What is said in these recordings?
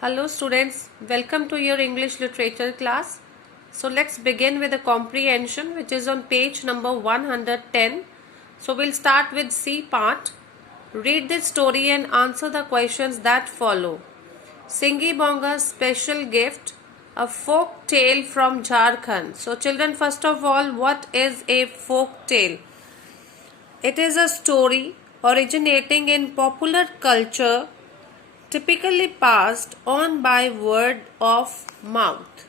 Hello students, welcome to your English literature class. So let's begin with the comprehension which is on page number 110. So we'll start with C part. Read this story and answer the questions that follow. Singi Bonga's special gift, a folk tale from Jharkhand. So children, first of all, what is a folk tale? It is a story originating in popular culture typically passed on by word of mouth.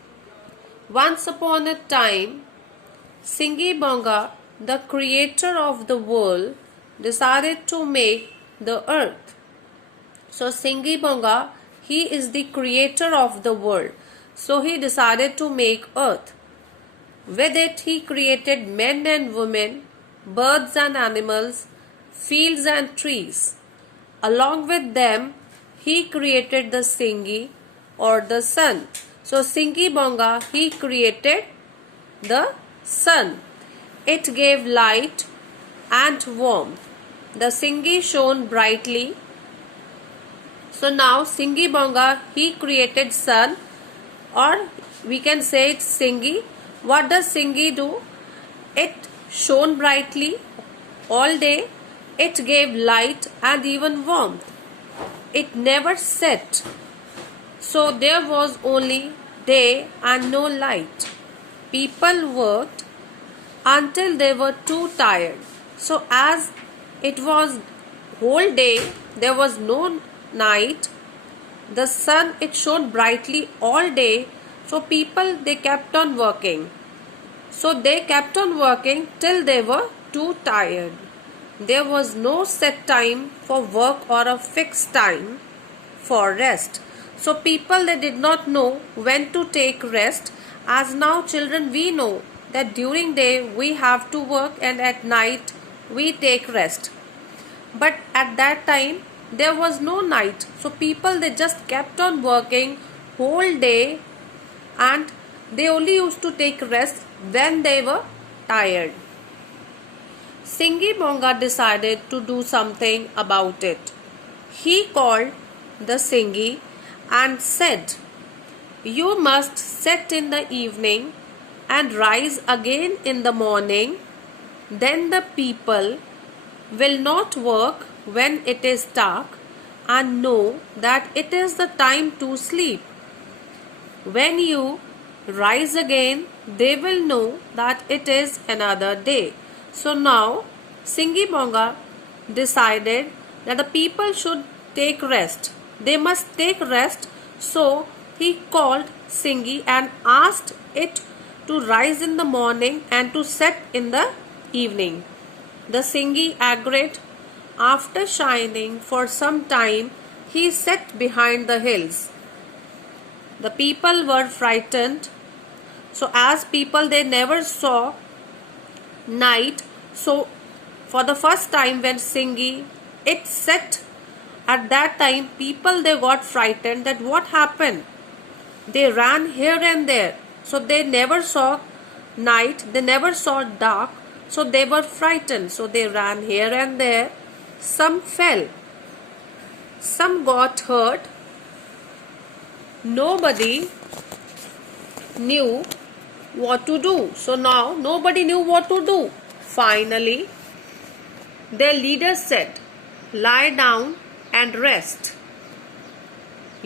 Once upon a time, Singi Bonga, the creator of the world, decided to make the earth. So Singi Bonga, he is the creator of the world. So he decided to make earth. With it he created men and women, birds and animals, fields and trees. Along with them, he created the Singi or the sun. So Singi Bonga, he created the sun. It gave light and warmth. The Singi shone brightly. So now Singi Bonga, he created sun, or we can say it's Singi. What does Singi do? It shone brightly all day. It gave light and even warmth. It never set. So there was only day and no light. People worked until they were too tired. So as it was whole day, there was no night. The sun, it shone brightly all day. So people, they kept on working. So they kept on working till they were too tired. There was no set time for work or a fixed time for rest. So people, they did not know when to take rest. As now children, we know that during day we have to work and at night we take rest. But at that time there was no night. So people, they just kept on working whole day and they only used to take rest when they were tired. Singi Bonga decided to do something about it. He called the Singi and said, "You must set in the evening and rise again in the morning. Then the people will not work when it is dark and know that it is the time to sleep. When you rise again, they will know that it is another day." So now Singi Bonga decided that the people should take rest. They must take rest. So he called Singi and asked it to rise in the morning and to set in the evening. The Singi agreed. After shining for some time, he set behind the hills. The people were frightened. So as people, they never saw night. So for the first time when Singi, it set, at that time people, they got frightened that what happened. They ran here and there. So they never saw night, they never saw dark. So they were frightened. So they ran here and there. Some fell, some got hurt. Nobody knew what to do. So now nobody knew what to do. Finally, their leader said, "Lie down and rest.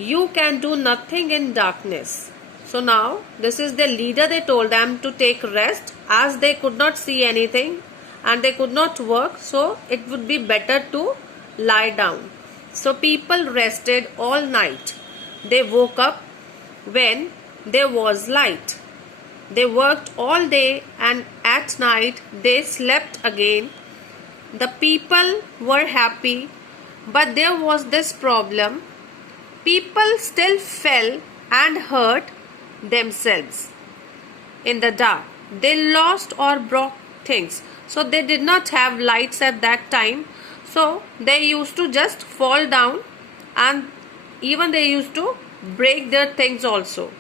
You can do nothing in darkness." So now this is the leader. They told them to take rest as they could not see anything and they could not work. So it would be better to lie down. So people rested all night. They woke up when there was light. They worked all day and at night they slept again. The people were happy, but there was this problem. People still fell and hurt themselves in the dark. They lost or broke things. So they did not have lights at that time. So they used to just fall down and even they used to break their things also.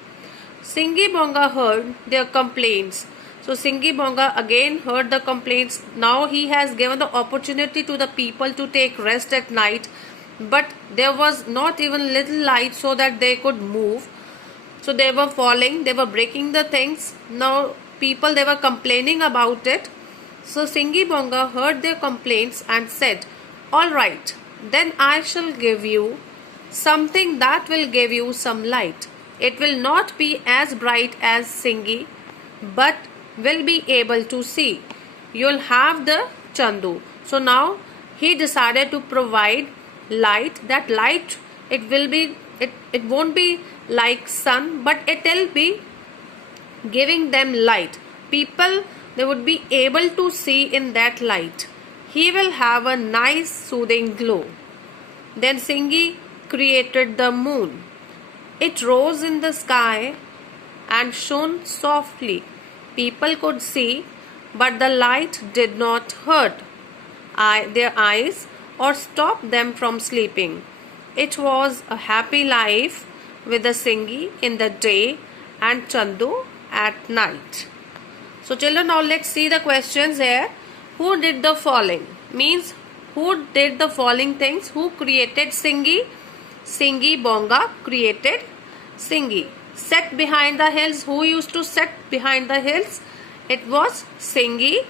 Singi Bonga heard their complaints. So Singi Bonga again heard the complaints. Now he has given the opportunity to the people to take rest at night but there was not even little light so that they could move. So they were falling, they were breaking the things. Now people, they were complaining about it. So Singi Bonga heard their complaints and said, "All right, then I shall give you something that will give you some light. It will not be as bright as Singi, but will be able to see. You'll have the Chandu." So now he decided to provide light. That light, it won't be like sun, but it will be giving them light. People, they would be able to see in that light. He will have a nice soothing glow. Then Singi created the moon. It rose in the sky and shone softly. People could see, but the light did not hurt their eyes or stop them from sleeping. It was a happy life with the Singi in the day and Chandu at night. So children, now let's see the questions here. Who did the following? Means who did the following things? Who created Singi? Singi Bonga created Singi. Set behind the hills. Who used to set behind the hills? It was Singi.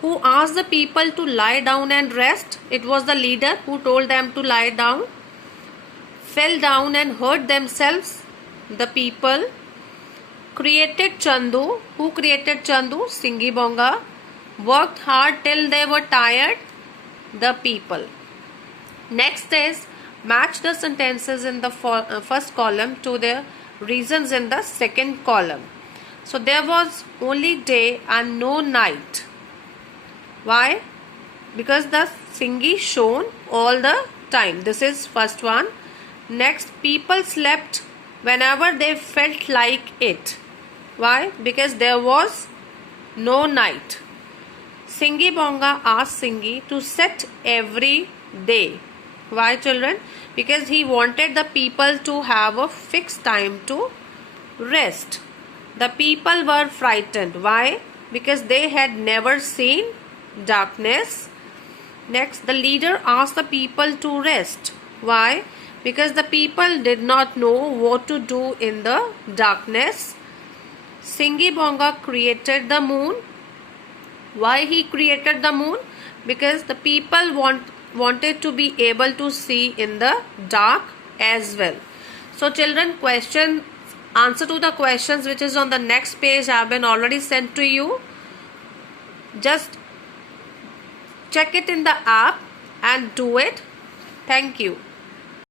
Who asked the people to lie down and rest? It was the leader who told them to lie down. Fell down and hurt themselves? The people. Created Chandu. Who created Chandu? Singi Bonga. Worked hard till they were tired? The people. Next is match the sentences in the first column to the reasons in the second column. So there was only day and no night. Why? Because the Singi shone all the time. This is first one. Next, people slept whenever they felt like it. Why? Because there was no night. Singi Bonga asked Singi to set every day. Why, children? Because he wanted the people to have a fixed time to rest. The people were frightened. Why? Because they had never seen darkness. Next, the leader asked the people to rest. Why? Because the people did not know what to do in the darkness. Singi Bonga created the moon. Why he created the moon? Because the people wanted to be able to see in the dark as well. So children, answer to the questions which is on the next page have been already sent to you. Just check it in the app and do it. Thank you.